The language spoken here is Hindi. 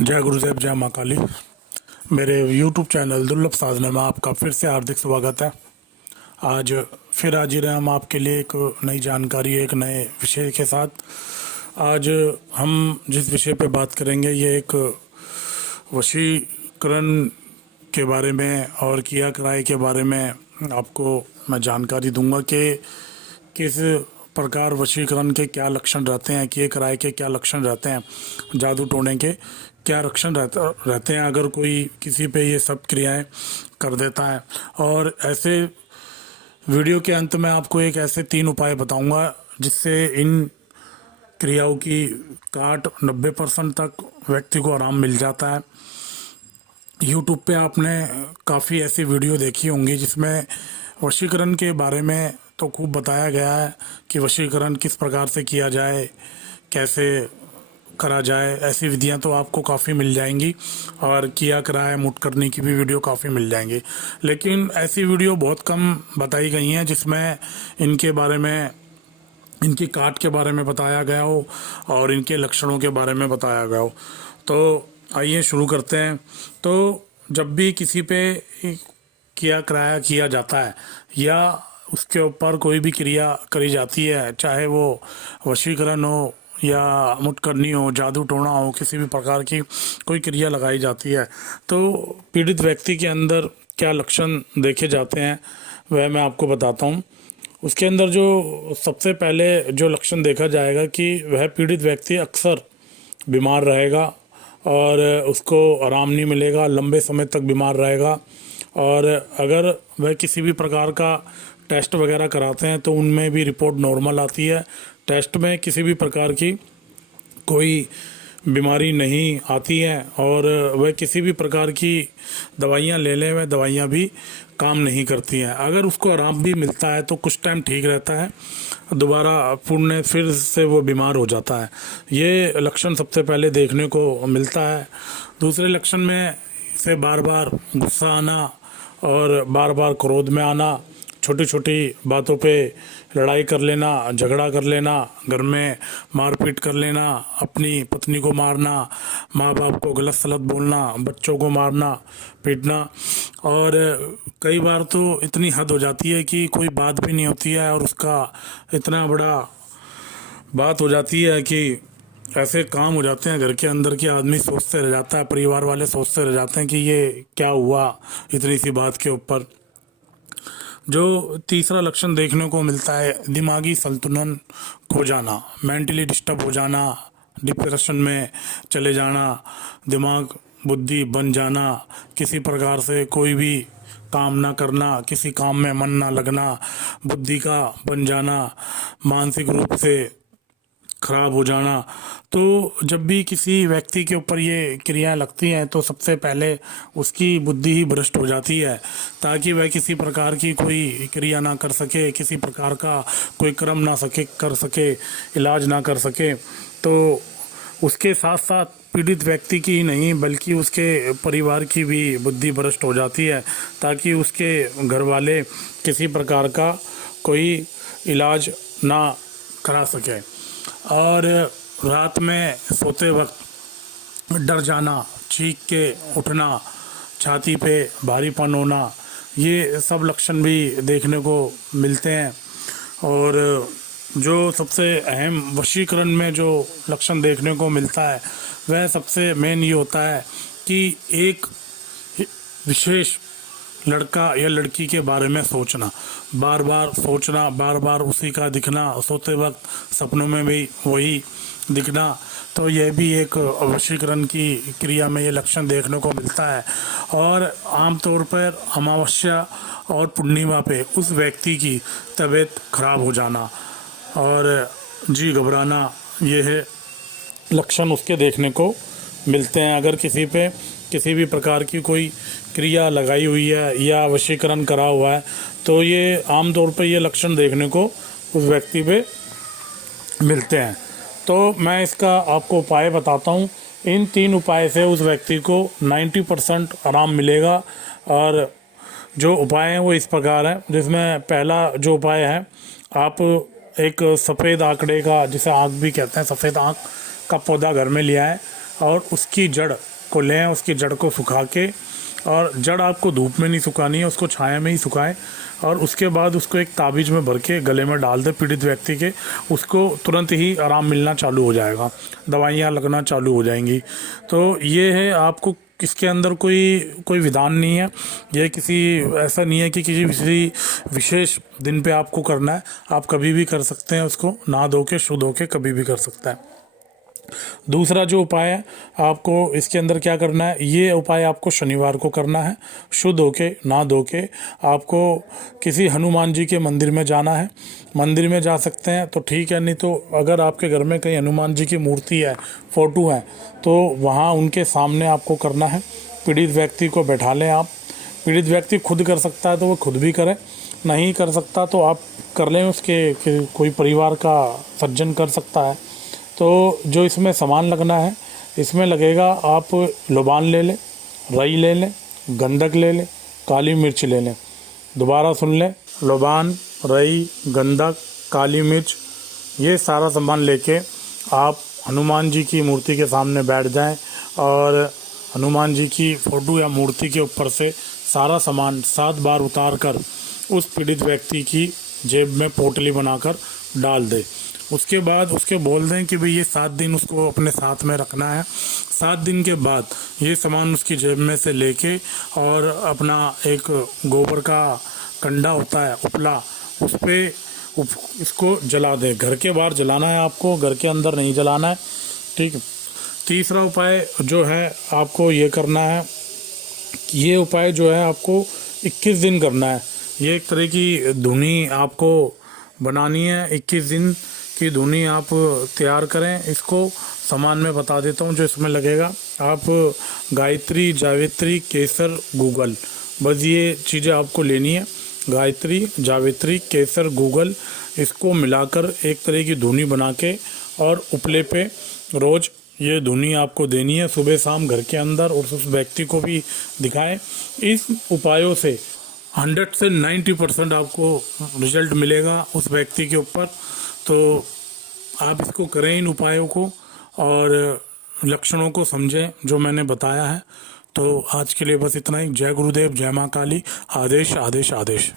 जय गुरुदेव, जय माँ काली। मेरे यूट्यूब चैनल दुर्लभ साधना में आपका फिर से हार्दिक स्वागत है। आज फिर हाजिर हैं हम आपके लिए एक नई जानकारी, एक नए विषय के साथ। आज हम जिस विषय पे बात करेंगे ये एक वशीकरण के बारे में और किया कराए के बारे में आपको मैं जानकारी दूंगा कि किस प्रकार वशीकरण के क्या लक्षण रहते हैं, किए कराए के क्या लक्षण रहते हैं, जादू टोने के क्या लक्षण रहते हैं अगर कोई किसी पे ये सब क्रियाएं कर देता है। और ऐसे वीडियो के अंत में आपको एक ऐसे 3 उपाय बताऊंगा जिससे इन क्रियाओं की 60-90% तक व्यक्ति को आराम मिल जाता है। यूट्यूब पे आपने काफ़ी ऐसी वीडियो देखी होंगी जिसमें वशीकरण के बारे में तो खूब बताया गया है कि वशीकरण किस प्रकार से किया जाए, कैसे करा जाए। ऐसी विधियां तो आपको काफ़ी मिल जाएंगी और किया कराए मुट करने की भी वीडियो काफ़ी मिल जाएंगी, लेकिन ऐसी वीडियो बहुत कम बताई गई हैं जिसमें इनके बारे में, इनकी काट के बारे में बताया गया हो और इनके लक्षणों के बारे में बताया गया हो। तो आइए शुरू करते हैं। तो जब भी किसी पे किया कराया किया जाता है या उसके ऊपर कोई भी क्रिया करी जाती है, चाहे वो वशीकरण हो या मुटकरनी हो, जादू टोना हो, किसी भी प्रकार की कोई क्रिया लगाई जाती है, तो पीड़ित व्यक्ति के अंदर क्या लक्षण देखे जाते हैं वह मैं आपको बताता हूँ। उसके अंदर जो सबसे पहले जो लक्षण देखा जाएगा कि वह पीड़ित व्यक्ति अक्सर बीमार रहेगा और उसको आराम नहीं मिलेगा, लंबे समय तक बीमार रहेगा। और अगर वह किसी भी प्रकार का टेस्ट वगैरह कराते हैं तो उनमें भी रिपोर्ट नॉर्मल आती है। टेस्ट में किसी भी प्रकार की कोई बीमारी नहीं आती है और वह किसी भी प्रकार की दवाइयाँ ले लें, वह दवाइयाँ भी काम नहीं करती हैं। अगर उसको आराम भी मिलता है तो कुछ टाइम ठीक रहता है, दोबारा पुण्य फिर से वो बीमार हो जाता है। ये लक्षण सबसे पहले देखने को मिलता है। दूसरे लक्षण में से बार बार गुस्सा आना और बार बार क्रोध में आना, छोटी छोटी बातों पे लड़ाई कर लेना, झगड़ा कर लेना, घर में मारपीट कर लेना, अपनी पत्नी को मारना, माँ बाप को गलत सलत बोलना, बच्चों को मारना पीटना। और कई बार तो इतनी हद हो जाती है कि कोई बात भी नहीं होती है और उसका इतना बड़ा बात हो जाती है कि ऐसे काम हो जाते हैं घर के अंदर कि आदमी सोचते रह जाता है, परिवार वाले सोचते रह जाते हैं कि ये क्या हुआ इतनी सी बात के ऊपर। जो तीसरा लक्षण देखने को मिलता है, दिमागी संतुलन खो जाना, मेंटली डिस्टर्ब हो जाना, डिप्रेशन में चले जाना, दिमाग बुद्धि बन जाना, किसी प्रकार से कोई भी काम ना करना, किसी काम में मन ना लगना, बुद्धि का बन जाना, मानसिक रूप से खराब हो जाना। तो जब भी किसी व्यक्ति के ऊपर ये क्रियाएं लगती हैं तो सबसे पहले उसकी बुद्धि ही भ्रष्ट हो जाती है, ताकि वह किसी प्रकार की कोई क्रिया ना कर सके, किसी प्रकार का कोई कर्म ना कर सके, इलाज ना कर सके। तो उसके साथ साथ पीड़ित व्यक्ति की ही नहीं बल्कि उसके परिवार की भी बुद्धि भ्रष्ट हो जाती है, ताकि उसके घर वाले किसी प्रकार का कोई इलाज ना करा सके। और रात में सोते वक्त डर जाना, चीख के उठना, छाती पे भारीपन होना, ये सब लक्षण भी देखने को मिलते हैं। और जो सबसे अहम वशीकरण में जो लक्षण देखने को मिलता है वह सबसे मेन ये होता है कि एक विशेष लड़का या लड़की के बारे में सोचना, बार बार सोचना, बार बार उसी का दिखना, सोते वक्त सपनों में भी वही दिखना। तो यह भी एक वशीकरण की क्रिया में ये लक्षण देखने को मिलता है। और आमतौर पर अमावस्या और पूर्णिमा पे उस व्यक्ति की तबीयत खराब हो जाना और जी घबराना, ये है लक्षण उसके देखने को मिलते हैं। अगर किसी पे किसी भी प्रकार की कोई क्रिया लगाई हुई है या वशीकरण करा हुआ है तो ये आमतौर पर ये लक्षण देखने को उस व्यक्ति पे मिलते हैं। तो मैं इसका आपको उपाय बताता हूँ। इन 3 उपाय से उस व्यक्ति को 90% आराम मिलेगा। और जो उपाय हैं वो इस प्रकार है, जिसमें पहला जो उपाय है, आप एक सफ़ेद आंकड़े का, जिसे आँख भी कहते हैं, सफ़ेद आँख का पौधा घर में लिया है और उसकी जड़ को लें, उसकी जड़ को सुखा के, और जड़ आपको धूप में नहीं सुखानी है, उसको छाया में ही सुखाएं, और उसके बाद उसको एक ताबीज़ में भर के गले में डाल दें पीड़ित व्यक्ति के। उसको तुरंत ही आराम मिलना चालू हो जाएगा, दवाइयाँ लगना चालू हो जाएंगी। तो ये है, आपको इसके अंदर कोई विधान नहीं है, ये किसी ऐसा नहीं है कि किसी विशेष दिन पे आपको करना है। आप कभी भी कर सकते हैं उसको, नहा धो के शुद्ध होके कभी भी कर सकता है। दूसरा जो उपाय है आपको इसके अंदर क्या करना है, ये उपाय आपको शनिवार को करना है। शुद्ध होके नहा धो के आपको किसी हनुमान जी के मंदिर में जाना है। मंदिर में जा सकते हैं तो ठीक है, नहीं तो अगर आपके घर में कहीं हनुमान जी की मूर्ति है, फ़ोटो है, तो वहाँ उनके सामने आपको करना है। पीड़ित व्यक्ति को बैठा लें आप। पीड़ित व्यक्ति खुद कर सकता है तो वो खुद भी करे, नहीं कर सकता तो आप कर लें, उसके कोई परिवार का सज्जन कर सकता है। तो जो इसमें सामान लगना है, इसमें लगेगा, आप लुबान ले लें, रई ले लें, गंधक ले लें, काली मिर्च ले लें। दोबारा सुन लें, लुबान, रई, गंधक, काली मिर्च, ये सारा सामान लेके आप हनुमान जी की मूर्ति के सामने बैठ जाएं, और हनुमान जी की फ़ोटो या मूर्ति के ऊपर से सारा सामान 7 बार उतार कर उस पीड़ित व्यक्ति की जेब में पोटली बनाकर डाल दें। उसके बाद उसके बोल दें कि भाई ये 7 दिन उसको अपने साथ में रखना है। 7 दिन के बाद ये सामान उसकी जेब में से लेके, और अपना एक गोबर का कंडा होता है, उपला, उस पर इसको जला दें। घर के बाहर जलाना है आपको, घर के अंदर नहीं जलाना है, ठीक है। तीसरा उपाय जो है आपको ये करना है, ये उपाय जो है आपको 21 दिन करना है। ये एक तरह की धुनी आपको बनानी है, 21 दिन की धुनी आप तैयार करें। इसको सामान में बता देता हूँ जो इसमें लगेगा। आप गायत्री, जावित्री, केसर, गूगल, बस ये चीज़ें आपको लेनी है। गायत्री, जावित्री, केसर, गूगल, इसको मिलाकर एक तरह की धुनी बना के, और उपले पे रोज़ ये धुनी आपको देनी है, सुबह शाम घर के अंदर, और उस व्यक्ति को भी दिखाएं। इस उपायों से 100 से 90% आपको रिजल्ट मिलेगा उस व्यक्ति के ऊपर। तो आप इसको करें, इन उपायों को, और लक्षणों को समझें जो मैंने बताया है। तो आज के लिए बस इतना ही। जय गुरुदेव, जय माँ काली। आदेश आदेश आदेश।